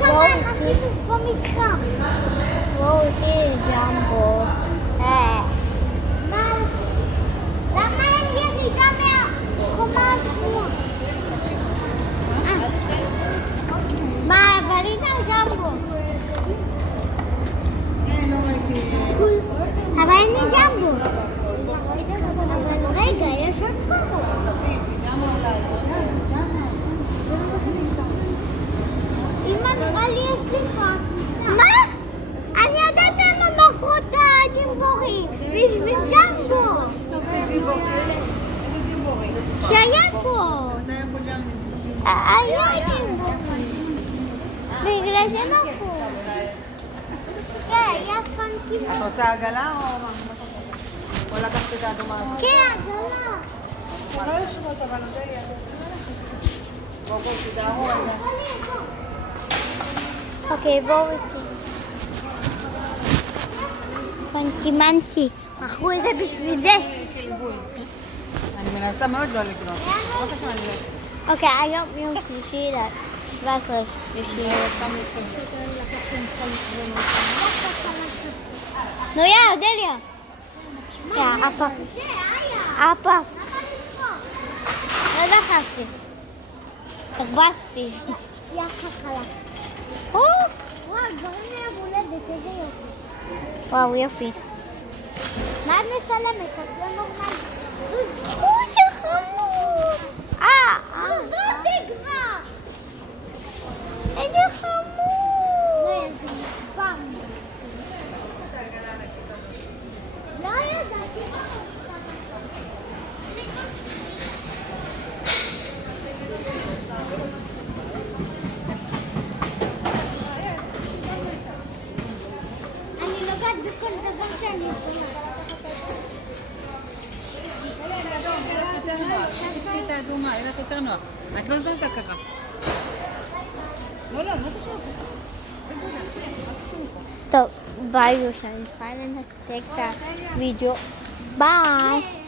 כמה אנשים יש במתחם. בואו איתי ג'מבו. למה אין ירידה מהקומה השנייה? מה, אבל הנה ג'מבו. אבל הנה ג'מבו. אבל רגע, יש עוד קומה. אמא, נראה לי יש לי פעם. מה? אני יודעת למה מכרו את הג'ימבורי. בשביל ג'מבו. שהיה פה. היה ג'ימבורי. בגלל זה מכרו. כן, היה פאנקי. את רוצה עגלה או מה? או לקחת את האדומה הזאת? כן, עגלה. לא יושבות, אבל זה יהיה. בואו, תדערו על זה. אוקיי, בואו איתי. מנקי. מכרו את זה בשביל זה. אני מנסה מאוד לא לגלות. בבקשה, אני לא. אוקיי, היום יום שלישי, 17 שלישי. נו יא, דליה. יא, אפה. אפה. לא דחפתי. הרבסתי. יא חכלה. וואו, וואו, דברים ליום הולדת, איזה יופי. וואו, יופי. מה את מצלמת? את לא נורמלית. אוי, זה חמוד. זו זה כבר. איזה חמוד. לא, זה נשבר. לא ידעתי. אני נוגעת בכל דבר שאני עושה. תקחי את האדומה, יהיה לך יותר נוח. את לא זזה ככה. לא, מה תשאר? טוב, ביי, שאני צריכה לנתק את הוידאו. ביי.